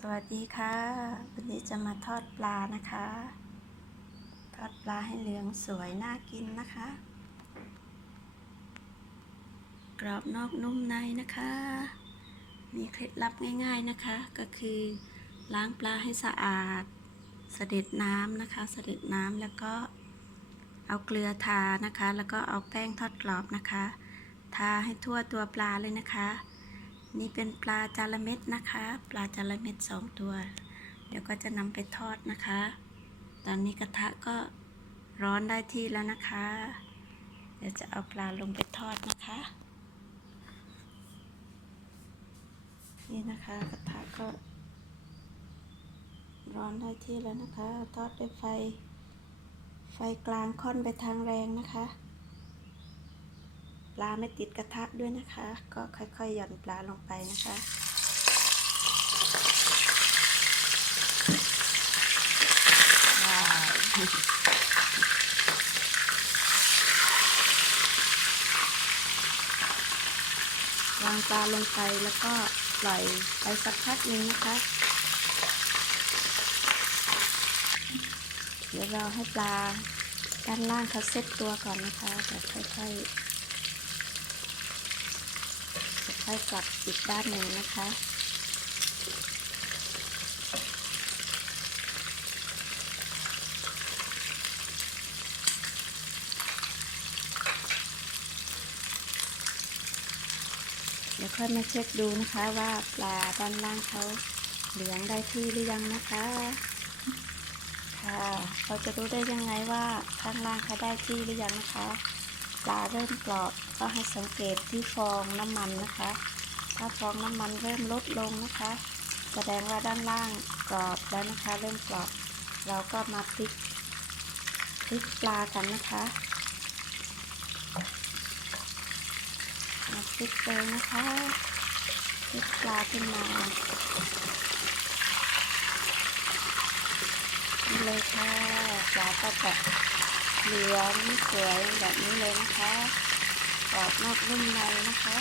สวัสดีค่ะ วันนี้จะมาทอดปลานะคะ ทอดปลาให้เหลืองสวยน่ากินนะคะ กรอบนอกนุ่มในนะคะ มีเคล็ดลับง่ายๆนะคะ ก็คือล้างปลาให้สะอาด เสด็จน้ำนะคะ เสด็จน้ำแล้วก็เอาเกลือทานะคะ แล้วก็เอาแป้งทอดกรอบนะคะ ทาให้ทั่วตัวปลาเลยนะคะ นี่เป็นปลาจาระเม็ดนะคะ ปลาจาระเม็ดสองตัว เดี๋ยวก็จะนำไปทอดนะคะ ตอนนี้กระทะก็ร้อนได้ที่แล้วนะคะ เดี๋ยวจะเอาปลาลงไปทอดนะคะ นี่นะคะกระทะก็ร้อนได้ที่แล้วนะคะ ทอดด้วยไฟ ไฟกลางค่อนไปทางแรงนะคะ ปลาไม่ติดกระทะด้วยนะคะ ก็ค่อยๆหย่อนปลาลงไปนะคะวางปลาลงไปแล้วก็ปล่อยไปสักพักหนึ่งนะคะ เดี๋ยวเราให้ปลาด้านล่างเขาเซ็ตตัวก่อนนะคะแต่ค่อยๆ ค่อยกลับอีกด้านหนึ่งนะคะ เดี๋ยวค่อยมาเช็คดูนะคะว่าปลาด้านล่างเขาเหลืองได้ที่หรือยังนะคะ ค่ะ เราจะรู้ได้ยังไงว่าข้างล่างเขาได้ที่หรือยังนะคะ ปลาเริ่มกรอบก็ให้สังเกตที่ฟองน้ำมันนะคะ ถ้าฟองน้ำมันเริ่มลดลงนะคะ แสดงว่าด้านล่างกรอบแล้วนะคะ เริ่มกรอบ เราก็มาพลิกพลิกปลากันนะคะมาพลิกเลยนะคะพลิกปลาขึ้นมาเลยค่ะปลาก็จะ เหลืองสวยแบบนี้เลยนะคะกรอบนอกนุ่มในนะคะ